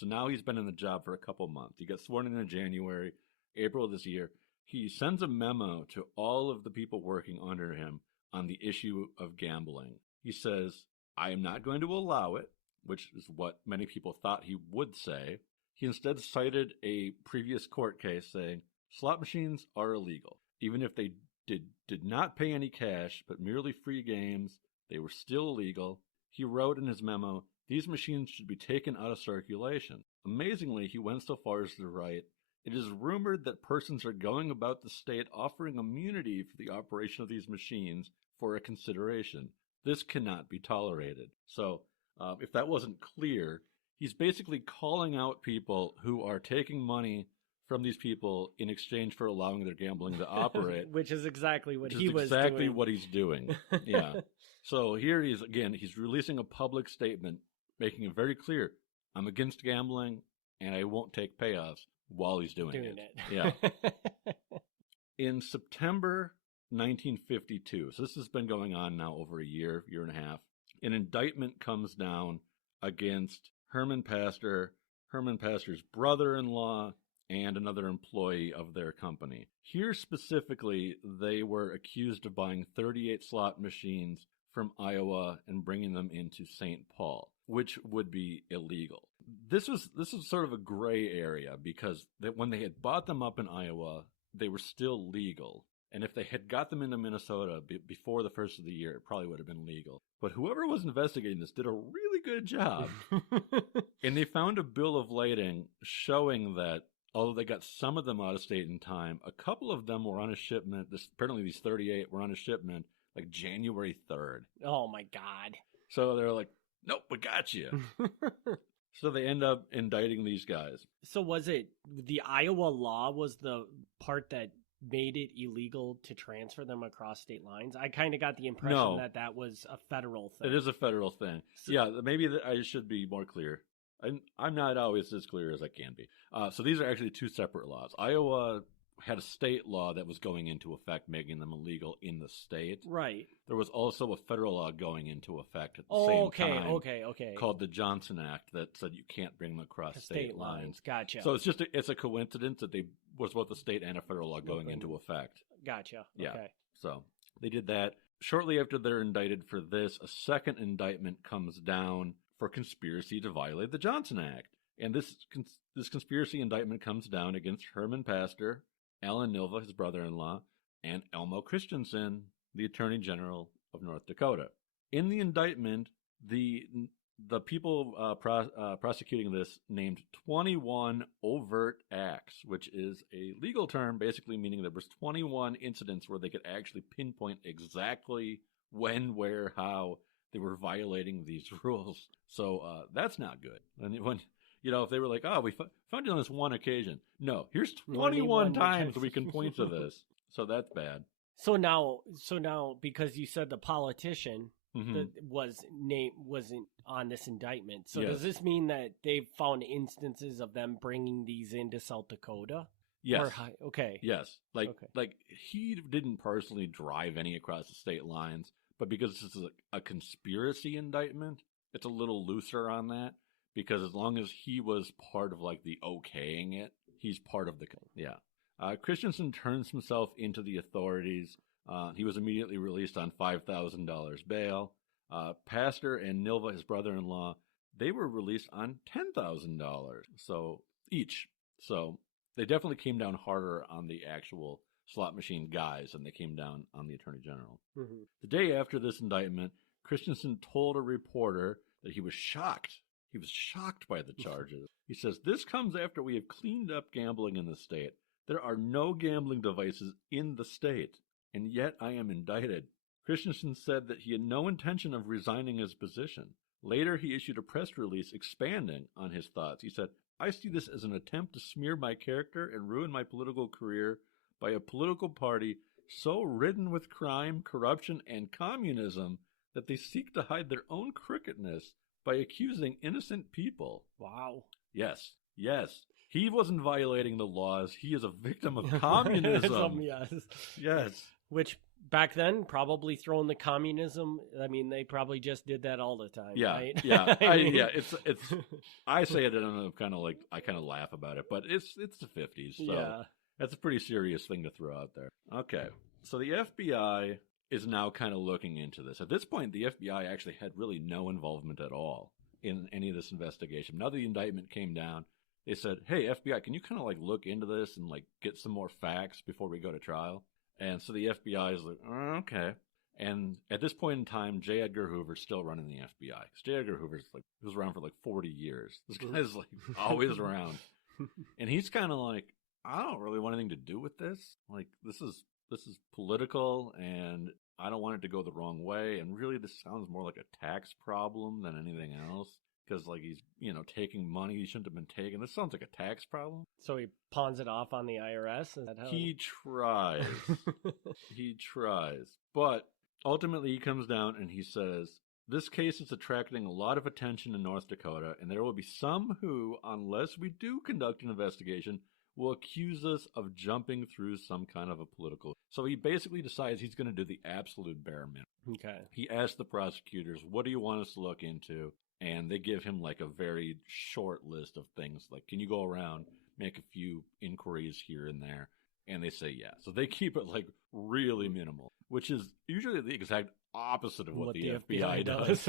So now he's been in the job for a couple months. He got sworn in January, April of this year. He sends a memo to all of the people working under him on the issue of gambling. He says, I am not going to allow it, which is what many people thought he would say. He instead cited a previous court case saying, slot machines are illegal. Even if they did not pay any cash, but merely free games, they were still illegal. He wrote in his memo, these machines should be taken out of circulation. Amazingly, he went so far as to write, it is rumored that persons are going about the state offering immunity for the operation of these machines for a consideration. This cannot be tolerated. So, if that wasn't clear, he's basically calling out people who are taking money from these people in exchange for allowing their gambling to operate. Which is exactly what he was doing. Exactly what he's doing. Yeah. So here he's releasing a public statement making it very clear, I'm against gambling and I won't take payoffs while he's doing it. Yeah. In September 1952, so this has been going on now over a year and a half, an indictment comes down against Herman Pastuer, Herman Pastuer's brother-in-law, and another employee of their company. Here specifically, they were accused of buying 38 slot machines from Iowa and bringing them into St. Paul, which would be illegal. This was sort of a gray area because when they had bought them up in Iowa, they were still legal. And if they had got them into Minnesota before the first of the year, it probably would have been legal. But whoever was investigating this did a really good job. And they found a bill of lading showing that although they got some of them out of state in time, a couple of them were on a shipment. Apparently these 38 were on a shipment like January 3rd. Oh, my God. So they're like, nope, we got you. So they end up indicting these guys. So was it the Iowa law was the part that made it illegal to transfer them across state lines? I kind of got the impression that was a federal thing. It is a federal thing. So, yeah, maybe I should be more clear. I'm not always as clear as I can be. So these are actually two separate laws. Iowa had a state law that was going into effect, making them illegal in the state. Right. There was also a federal law going into effect at the same time. Okay. Called the Johnson Act that said you can't bring them across state lines. Gotcha. So it's a coincidence that was both a state and a federal law going into effect. Gotcha. Yeah. Okay. So they did that. Shortly after they're indicted for this, a second indictment comes down for conspiracy to violate the Johnson Act. And this conspiracy indictment comes down against Herman Pastuer, Alan Nilva, his brother-in-law, and Elmo Christensen, the Attorney General of North Dakota. In the indictment, the people prosecuting this named 21 overt acts, which is a legal term basically meaning there was 21 incidents where they could actually pinpoint exactly when, where, how they were violating these rules. So that's not good. And when if they were like, oh, we found you on this one occasion. No, here's 21 times we can point to this. So that's bad. So now, because you said the politician that was on this indictment. So Yes. does this mean that they've found instances of them bringing these into South Dakota? Yes. Okay. Yes. Like he didn't personally drive any across the state lines, but because this is a conspiracy indictment, it's a little looser on that. Because as long as he was part of like the okaying it, he's part of the Christensen turns himself into the authorities. He was immediately released on $5,000 bail. Pastuer and Nilva, his brother-in-law, they were released on $10,000 so each. So they definitely came down harder on the actual slot machine guys than they came down on the Attorney General. Mm-hmm. The day after this indictment, Christensen told a reporter that he was shocked. He was shocked by the charges. He says, this comes after we have cleaned up gambling in the state. There are no gambling devices in the state, and yet I am indicted. Christensen said that he had no intention of resigning his position. Later, he issued a press release expanding on his thoughts. He said, I see this as an attempt to smear my character and ruin my political career by a political party so ridden with crime, corruption, and communism that they seek to hide their own crookedness by accusing innocent people. Wow. Yes. He wasn't violating the laws. He is a victim of communism. Yes. Yes. Which back then, probably throwing the communism. I mean, they probably just did that all the time. Yeah, right? yeah, It's I say it and I'm kind of like I kind of laugh about it, but it's the 50s, so that's a pretty serious thing to throw out there. Okay, so the FBI is now kind of looking into this. At this point, the FBI actually had really no involvement at all in any of this investigation. Now the indictment came down, they said, "Hey, FBI, can you kind of like look into this and like get some more facts before we go to trial?" And so the FBI is like, "Oh, okay." And at this point in time, J. Edgar Hoover's still running the FBI. Because J. Edgar Hoover's like was around for like 40 years. This guy's like always around, and he's kind of like, "I don't really want anything to do with this. Like this is political, and I don't want it to go the wrong way. And really, this sounds more like a tax problem than anything else." Because, like, he's, taking money he shouldn't have been taking. This sounds like a tax problem. So he pawns it off on the IRS? Is that how... He tries. He tries. But ultimately, he comes down and he says, "This case is attracting a lot of attention in North Dakota, and there will be some who, unless we do conduct an investigation, will accuse us of jumping through some kind of a political..." So he basically decides he's going to do the absolute bare minimum. Okay. He asks the prosecutors, "What do you want us to look into?" And they give him like a very short list of things. Like, can you go around, make a few inquiries here and there? And they say, yeah. So they keep it like really minimal, which is usually the exact opposite of what the FBI does.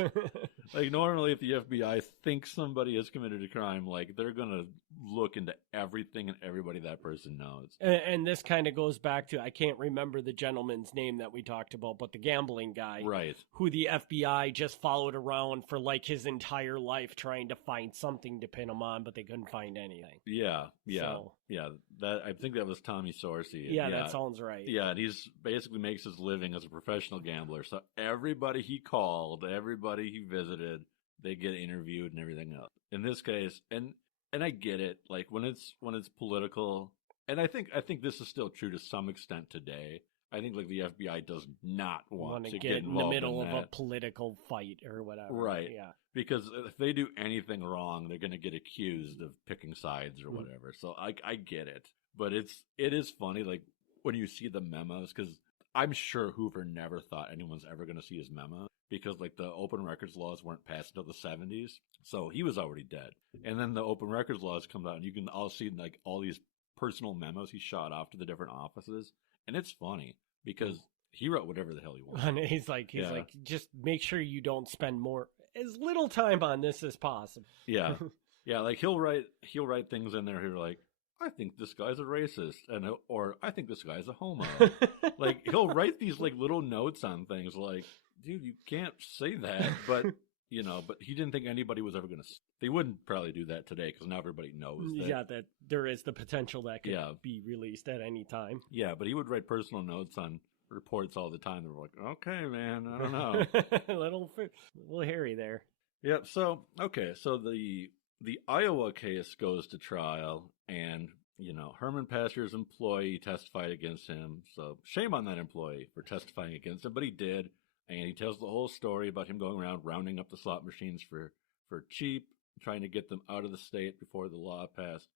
Like normally if the FBI thinks somebody has committed a crime, like they're going to look into everything and everybody that person knows. And this kind of goes back to, I can't remember the gentleman's name that we talked about, but the gambling guy. Right. Who the FBI just followed around for like his entire life trying to find something to pin him on, but they couldn't find anything. Yeah. So, yeah. I think that was Tommy Sorsey. Yeah, that sounds right. Yeah, and he's basically makes his living as a professional gambler. So everybody he called, everybody he visited, they get interviewed and everything else. In this case, and I get it, like when it's political, and I think this is still true to some extent today. I think like the FBI does not want to get in the middle of a political fight or whatever. Right. Yeah. Because if they do anything wrong, they're going to get accused of picking sides or whatever. So I get it. But it is funny, like, when you see the memos, because I'm sure Hoover never thought anyone's ever going to see his memo, because, like, the open records laws weren't passed until the 70s. So he was already dead. And then the open records laws come out, and you can all see, like, all these personal memos he shot off to the different offices. And it's funny, because he wrote whatever the hell he wanted. And he's like, just make sure you don't spend as little time on this as possible. Yeah. Yeah, like he'll write things in there. He'll like, "I think this guy's a racist," or "I think this guy's a homo." Like he'll write these like little notes on things. Like, dude, you can't say that. But but he didn't think anybody was ever going to. They wouldn't probably do that today because now everybody knows. That there is the potential that could be released at any time. Yeah, but he would write personal notes on reports all the time. They were like, "Okay, man, I don't know." a little hairy there. Yep. So the Iowa case goes to trial, and Herman Pastuer's employee testified against him. So shame on that employee for testifying against him, but he did, and he tells the whole story about him going around rounding up the slot machines for cheap, trying to get them out of the state before the law passed.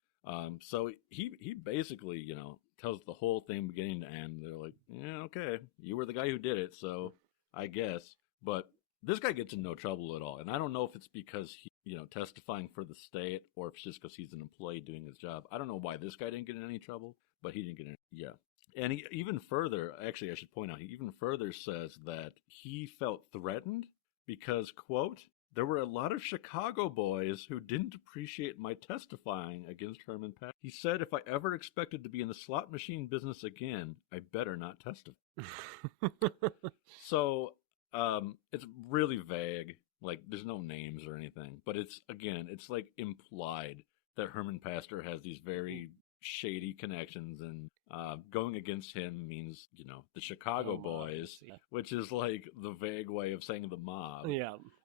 So he basically tells the whole thing beginning to end. They're like, yeah, okay, you were the guy who did it, so I guess. But this guy gets in no trouble at all. And I don't know if it's because he, testifying for the state, or if it's just because he's an employee doing his job. I don't know why this guy didn't get in any trouble, but he didn't get in. Yeah. And he even further, actually, I should point out, he even further says that he felt threatened because, quote, "There were a lot of Chicago boys who didn't appreciate my testifying against Herman Pastuer. He said if I ever expected to be in the slot machine business again, I better not testify." So, it's really vague. Like, there's no names or anything. But it's like implied that Herman Pastuer has these very shady connections, and going against him means, the Chicago boys, which is like the vague way of saying the mob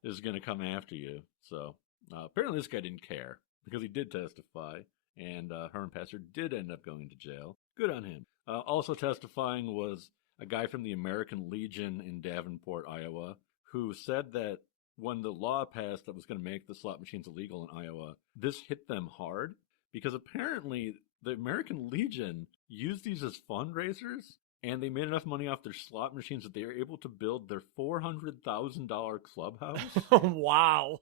is going to come after you. So apparently this guy didn't care because he did testify, and Herman Pastuer did end up going to jail. Good on him. Also testifying was a guy from the American Legion in Davenport, Iowa, who said that when the law passed that was going to make the slot machines illegal in Iowa, this hit them hard because apparently the American Legion used these as fundraisers, and they made enough money off their slot machines that they were able to build their $400,000 clubhouse. Wow.